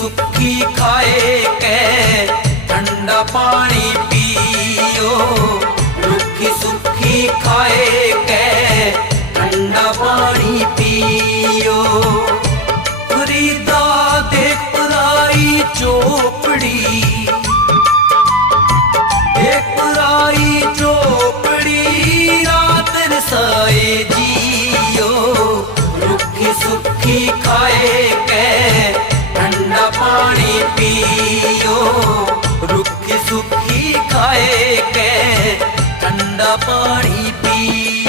ਸੁੱਖੀ ਖਾਏ ਕੈ ਠੰਡਾ ਪਾਣੀ ਪੀਓ। ਰੁੱਖੀ ਸੁੱਖੀ ਖਾਏ ਕੈ ਠੰਡਾ ਪਾਣੀ ਪੀਓ। ਫਰੀਦਾ ਦੇ ਪਰਾਈ ਚੋਪੜੀ ਇੱਕ ਰਾਈ ਚੋਪੜੀ ਰਾਤ ਰਸਾਏ ਜੀਓ। ਰੁੱਖੀ ਸੁੱਖੀ ਖਾਏ ਕੈ ਸੁੱਖੀ ਖਾਏ ਕੈ ਠੰਡਾ ਪਾਣੀ ਪੀਓ